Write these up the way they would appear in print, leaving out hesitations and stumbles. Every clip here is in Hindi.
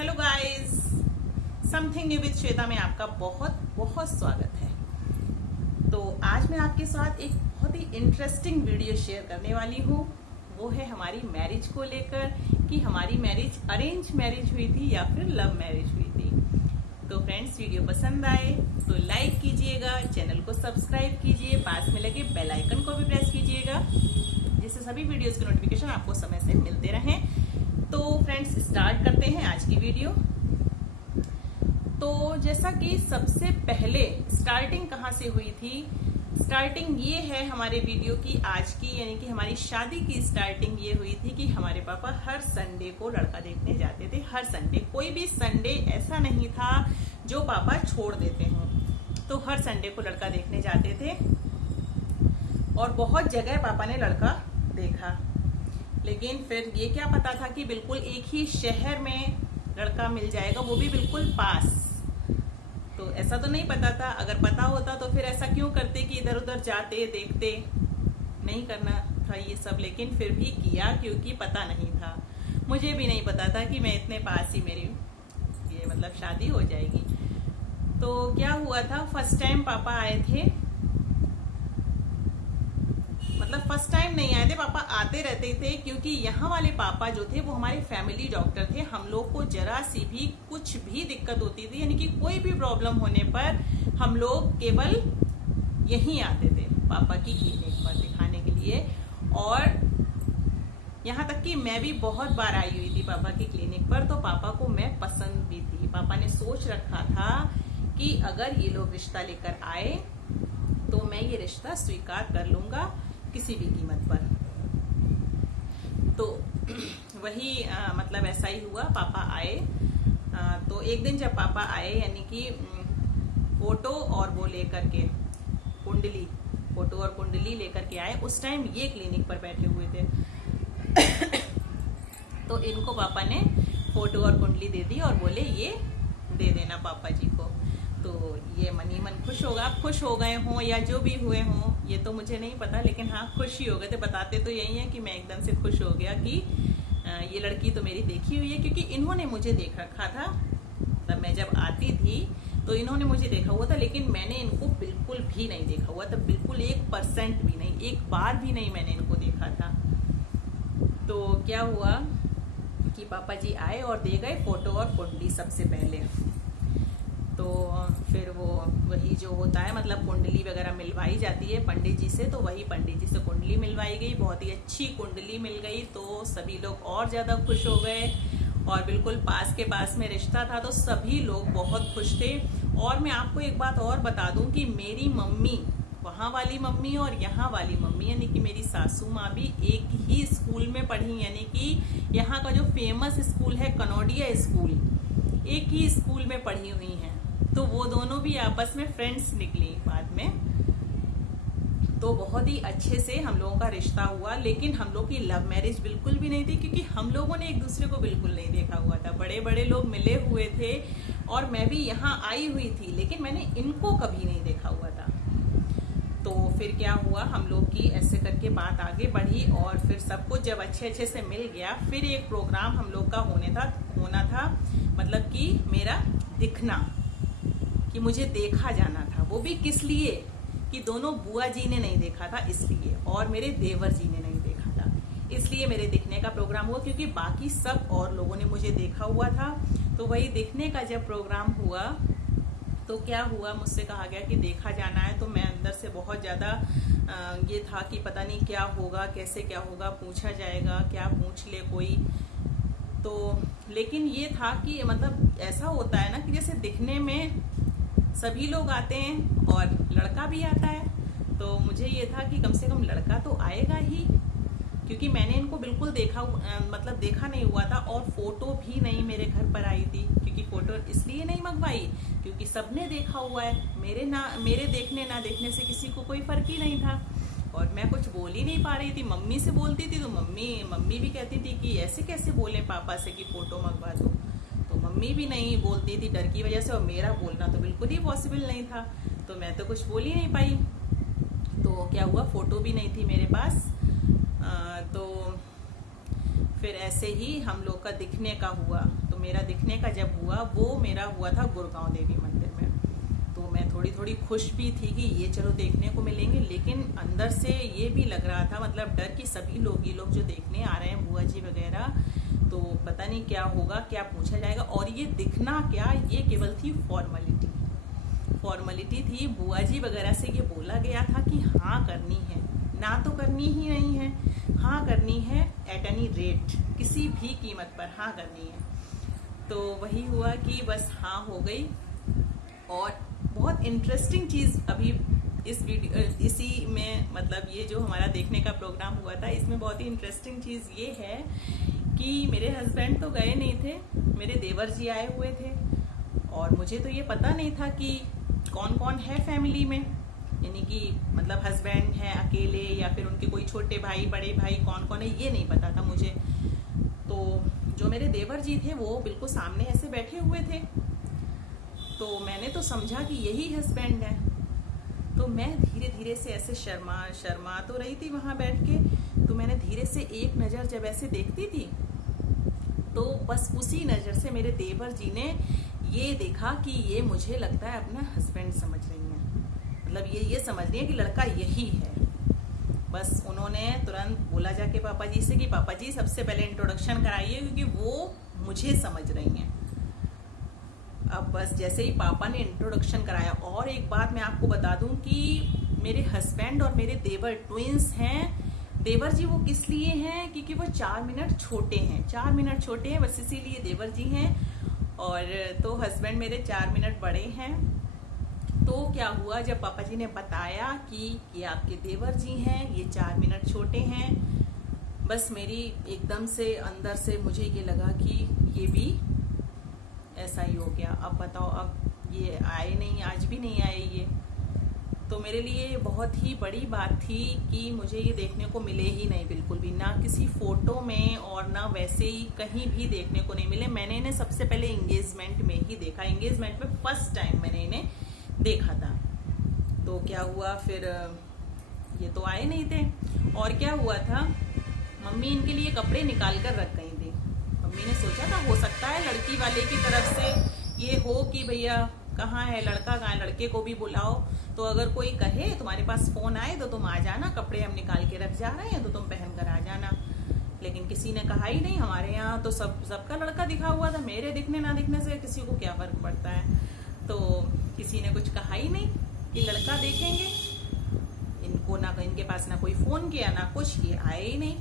Hello guys, something new with Shweta में आपका बहुत बहुत स्वागत है। तो आज मैं आपके साथ एक बहुत ही इंटरेस्टिंग वीडियो शेयर करने वाली हूँ। वो है हमारी मैरिज को लेकर कि हमारी मैरिज अरेंज मैरिज हुई थी या फिर लव मैरिज हुई थी। तो फ्रेंड्स, वीडियो पसंद आए तो लाइक कीजिएगा, चैनल को सब्सक्राइब कीजिए, पास में लगे बेल आइकन को भी प्रेस कीजिएगा जिससे सभी वीडियोस के नोटिफिकेशन आपको समय से मिलते रहें। तो फ्रेंड्स, स्टार्ट करते हैं आज की वीडियो। तो जैसा कि सबसे पहले स्टार्टिंग कहाँ से हुई थी, स्टार्टिंग ये है हमारे वीडियो की आज की, यानी कि हमारी शादी की स्टार्टिंग ये हुई थी कि हमारे पापा हर संडे को लड़का देखने जाते थे। हर संडे, कोई भी संडे ऐसा नहीं था जो पापा छोड़ देते हों। तो हर संडे को लड़का देखने जाते थे और बहुत जगह पापा ने लड़का देखा, लेकिन फिर ये क्या पता था कि बिल्कुल एक ही शहर में लड़का मिल जाएगा, वो भी बिल्कुल पास। तो ऐसा तो नहीं पता था। अगर पता होता तो फिर ऐसा क्यों करते कि इधर उधर जाते देखते। नहीं करना था ये सब, लेकिन फिर भी किया क्योंकि पता नहीं था। मुझे भी नहीं पता था कि मैं इतने पास ही मेरी ये मतलब शादी हो जाएगी। तो क्या हुआ था, फर्स्ट टाइम पापा आए थे, मतलब फर्स्ट टाइम नहीं आए थे, पापा आते रहते थे क्योंकि यहाँ वाले पापा जो थे वो हमारे फैमिली डॉक्टर थे। हम लोग को जरा सी भी कुछ भी दिक्कत होती थी, यानी कि कोई भी प्रॉब्लम होने पर हम लोग केवल यहीं आते थे पापा की क्लिनिक पर दिखाने के लिए। और यहाँ तक कि मैं भी बहुत बार आई हुई थी पापा की क्लिनिक पर, तो पापा को मैं पसंद भी थी। पापा ने सोच रखा था कि अगर ये लोग रिश्ता लेकर आए तो मैं ये रिश्ता स्वीकार कर लूंगा किसी भी कीमत पर। तो वही मतलब ऐसा ही हुआ। पापा आए तो एक दिन जब पापा आए, यानी कि फोटो और वो लेकर के कुंडली, फोटो और कुंडली लेकर के आए, उस टाइम ये क्लिनिक पर बैठे हुए थे। तो इनको पापा ने फोटो और कुंडली दे दी और बोले ये दे देना पापा जी को। तो ये मन ही मन खुश होगा। आप खुश हो गए हों या जो भी हुए हों ये तो मुझे नहीं पता, लेकिन हाँ खुश ही हो गए थे। बताते तो यही है कि मैं एकदम से खुश हो गया कि ये लड़की तो मेरी देखी हुई है, क्योंकि इन्होंने मुझे देख रखा था। तब मैं जब आती थी तो इन्होंने मुझे देखा हुआ था, लेकिन मैंने इनको बिल्कुल भी नहीं देखा हुआ था, बिल्कुल 1% भी नहीं, एक बार भी नहीं मैंने इनको देखा था। तो क्या हुआ कि पापा जी आए और दे गए फोटो और कुंडली सबसे पहले। तो फिर वो वही जो होता है, मतलब कुंडली वगैरह मिलवाई जाती है पंडित जी से, तो वही पंडित जी से कुंडली मिलवाई गई। बहुत ही अच्छी कुंडली मिल गई, तो सभी लोग और ज़्यादा खुश हो गए। और बिल्कुल पास के पास में रिश्ता था, तो सभी लोग बहुत खुश थे। और मैं आपको एक बात और बता दूं कि मेरी मम्मी, वहाँ वाली मम्मी और यहाँ वाली मम्मी, यानी कि मेरी सासू माँ भी एक ही स्कूल में पढ़ी, यानी कि यहाँ का जो फेमस स्कूल है कनौडिया स्कूल, एक ही स्कूल में पढ़ी हुई हैं। तो वो दोनों भी आपस में फ्रेंड्स निकली बाद में। तो बहुत ही अच्छे से हम लोगों का रिश्ता हुआ, लेकिन हम लोग की लव मैरिज बिल्कुल भी नहीं थी, क्योंकि हम लोगों ने एक दूसरे को बिल्कुल नहीं देखा हुआ था। बड़े बड़े लोग मिले हुए थे और मैं भी यहाँ आई हुई थी, लेकिन मैंने इनको कभी नहीं देखा हुआ था। तो फिर क्या हुआ, हम लोग की ऐसे करके बात आगे बढ़ी और फिर सब कुछ जब अच्छे से मिल गया, फिर एक प्रोग्राम हम लोग का होना था, मतलब कि मेरा दिखना, कि मुझे देखा जाना था। वो भी किस लिए, कि दोनों बुआ जी ने नहीं देखा था इसलिए, और मेरे देवर जी ने नहीं देखा था इसलिए मेरे दिखने का प्रोग्राम हुआ, क्योंकि बाकी सब और लोगों ने मुझे देखा हुआ था। तो वही दिखने का जब प्रोग्राम हुआ तो क्या हुआ, मुझसे कहा गया कि देखा जाना है। तो मैं अंदर से बहुत ज़्यादा ये था कि पता नहीं क्या होगा, कैसे क्या होगा, पूछा जाएगा, क्या पूछ ले कोई। तो लेकिन ये था कि मतलब ऐसा होता है ना कि जैसे दिखने में सभी लोग आते हैं और लड़का भी आता है, तो मुझे ये था कि कम से कम लड़का तो आएगा ही, क्योंकि मैंने इनको बिल्कुल मतलब देखा नहीं हुआ था। और फोटो भी नहीं मेरे घर पर आई थी, क्योंकि फोटो इसलिए नहीं मंगवाई क्योंकि सबने देखा हुआ है। मेरे देखने ना देखने से किसी को कोई फर्क ही नहीं था। और मैं कुछ बोल ही नहीं पा रही थी। मम्मी से बोलती थी तो मम्मी भी कहती थी कि ऐसे कैसे बोले पापा से कि फोटो मंगवा दो, तो मम्मी भी नहीं बोलती थी डर की वजह से, और मेरा बोलना तो बिल्कुल ही पॉसिबल नहीं था। तो मैं तो कुछ बोल ही नहीं पाई। तो क्या हुआ, फोटो भी नहीं थी मेरे पास। तो फिर ऐसे ही हम लोग का दिखने का हुआ। तो मेरा दिखने का जब हुआ वो मेरा हुआ था गुड़गांव देवी मंदिर में। तो मैं थोड़ी थोड़ी खुश भी थी कि ये चलो देखने को मिलेंगे, लेकिन अंदर से ये भी लग रहा था मतलब डर कि सभी लोग ये लोग जो देखने आ रहे हैं बुआ जी वगैरह, तो पता नहीं क्या होगा, क्या पूछा जाएगा। और ये दिखना क्या, ये केवल थी फॉर्मेलिटी थी। बुआ जी वगैरह से ये बोला गया था कि हाँ करनी है, ना तो करनी ही नहीं है, हाँ करनी है एट एनी रेट, किसी भी कीमत पर हाँ करनी है। तो वही हुआ कि बस हाँ हो गई। और बहुत इंटरेस्टिंग चीज़ अभी इस वीडियो इसी में मतलब ये जो हमारा देखने का प्रोग्राम हुआ था, इसमें बहुत ही इंटरेस्टिंग चीज़ ये है कि मेरे हस्बैंड तो गए नहीं थे, मेरे देवर जी आए हुए थे। और मुझे तो ये पता नहीं था कि कौन कौन है फैमिली में, यानी कि मतलब हस्बैंड है अकेले या फिर उनके कोई छोटे भाई बड़े भाई कौन कौन है, ये नहीं पता था मुझे। तो जो मेरे देवर जी थे वो बिल्कुल सामने ऐसे बैठे हुए थे, तो मैंने तो समझा कि यही हस्बैंड है। तो मैं धीरे धीरे से ऐसे शर्मा तो रही थी वहां बैठ के, तो मैंने धीरे से एक नज़र जब ऐसे देखती थी तो बस उसी नज़र से मेरे देवर जी ने ये देखा कि ये मुझे लगता है अपना हस्बैंड समझ रही है, मतलब ये समझ रही है कि लड़का यही है। बस उन्होंने तुरंत बोला जाके पापा जी से कि पापा जी सबसे पहले इंट्रोडक्शन कराइए, क्योंकि वो मुझे समझ रही हैं। अब बस जैसे ही पापा ने इंट्रोडक्शन कराया, और एक बात मैं आपको बता दूं कि मेरे हस्बैंड और मेरे देवर ट्विंस हैं। देवर जी वो किस लिए हैं, क्योंकि वो 4 मिनट छोटे हैं, 4 मिनट छोटे हैं, बस इसीलिए देवर जी हैं। और तो हस्बैंड मेरे 4 मिनट बड़े हैं। तो क्या हुआ, जब पापा जी ने बताया कि ये आपके देवर जी हैं, ये 4 मिनट छोटे हैं, बस मेरी एकदम से अंदर से मुझे ये लगा कि ये भी ऐसा ही हो गया। अब बताओ, अब ये आए नहीं, आज भी नहीं आए ये। तो मेरे लिए बहुत ही बड़ी बात थी कि मुझे ये देखने को मिले ही नहीं, बिल्कुल भी ना किसी फोटो में और ना वैसे ही कहीं भी देखने को नहीं मिले। मैंने इन्हें सबसे पहले एंगेजमेंट में ही देखा, एंगेजमेंट में फर्स्ट टाइम मैंने इन्हें देखा था। तो क्या हुआ फिर, ये तो आए नहीं थे। और क्या हुआ था, मम्मी इनके लिए कपड़े निकाल कर रख गई थी। मम्मी ने सोचा था हो सकता है लड़की वाले की तरफ से ये हो कि भैया कहाँ है लड़का, कहाँ है, लड़के को भी बुलाओ, तो अगर कोई कहे तुम्हारे पास फोन आए तो तुम आ जाना, कपड़े हम निकाल के रख जा रहे हैं तो तुम पहन कर आ जाना। लेकिन किसी ने कहा ही नहीं। हमारे यहाँ तो सबका लड़का दिखा हुआ था, मेरे दिखने ना दिखने से किसी को क्या फर्क पड़ता है। तो किसी ने कुछ कहा ही नहीं कि लड़का देखेंगे। इनको ना, इनके पास ना कोई फोन किया ना कुछ, ये आए ही नहीं।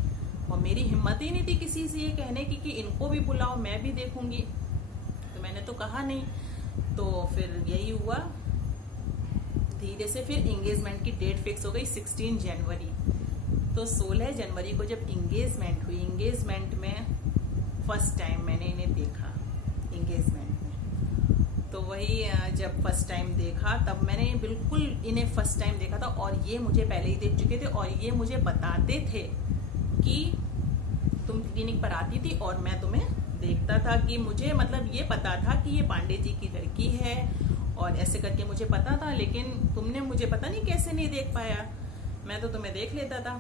और मेरी हिम्मत ही नहीं थी किसी से ये कहने की कि इनको भी बुलाओ, मैं भी देखूंगी। तो मैंने तो कहा नहीं। तो फिर यही हुआ, धीरे से फिर एंगेजमेंट की डेट फिक्स हो गई 16 जनवरी। तो 16 जनवरी को जब एंगेजमेंट हुई, एंगेजमेंट में फर्स्ट टाइम मैंने इन्हें देखा एंगेजमेंट में। तो वही जब फर्स्ट टाइम देखा तब मैंने बिल्कुल इन्हें फर्स्ट टाइम देखा था। और ये मुझे पहले ही देख चुके थे और ये मुझे बताते थे कि तुम क्लिनिक पर आती थी और मैं तुम्हें देखता था, कि मुझे मतलब ये पता था कि ये पांडे जी की लड़की है और ऐसे करके मुझे पता था। लेकिन तुमने मुझे पता नहीं कैसे नहीं देख पाया, मैं तो तुम्हें देख लेता था।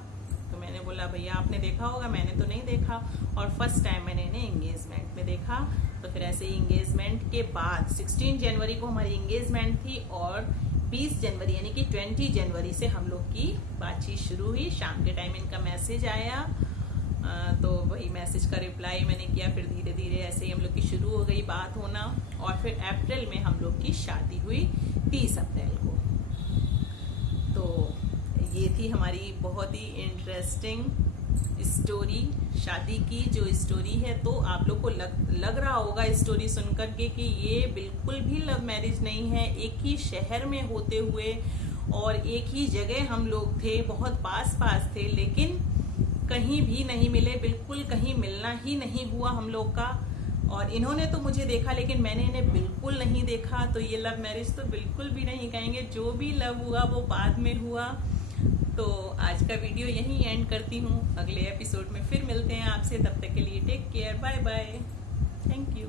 तो मैंने बोला भैया आपने देखा होगा, मैंने तो नहीं देखा। और फर्स्ट टाइम मैंने इन्हें एंगेजमेंट में देखा। तो फिर ऐसे ही एंगेजमेंट के बाद 16 जनवरी को हमारी एंगेजमेंट थी और 20 जनवरी यानी कि 20 जनवरी से हम लोग की बातचीत शुरू हुई। शाम के टाइम इनका मैसेज आया, तो वही मैसेज का रिप्लाई मैंने किया। फिर धीरे धीरे ऐसे ही हम लोग की शुरू हो गई बात होना। और फिर अप्रैल में हम लोग की शादी हुई 30 अप्रैल को। तो ये थी हमारी बहुत ही इंटरेस्टिंग स्टोरी, शादी की जो स्टोरी है। तो आप लोग को लग रहा होगा स्टोरी सुनकर के कि ये बिल्कुल भी लव मैरिज नहीं है। एक ही शहर में होते हुए और एक ही जगह हम लोग थे, बहुत पास पास थे, लेकिन कहीं भी नहीं मिले, बिल्कुल कहीं मिलना ही नहीं हुआ हम लोग का। और इन्होंने तो मुझे देखा लेकिन मैंने इन्हें बिल्कुल नहीं देखा। तो ये लव मैरिज तो बिल्कुल भी नहीं कहेंगे, जो भी लव हुआ वो बाद में हुआ। तो आज का वीडियो यहीं एंड करती हूँ, अगले एपिसोड में फिर मिलते हैं आपसे। तब तक के लिए take care, bye bye, thank you.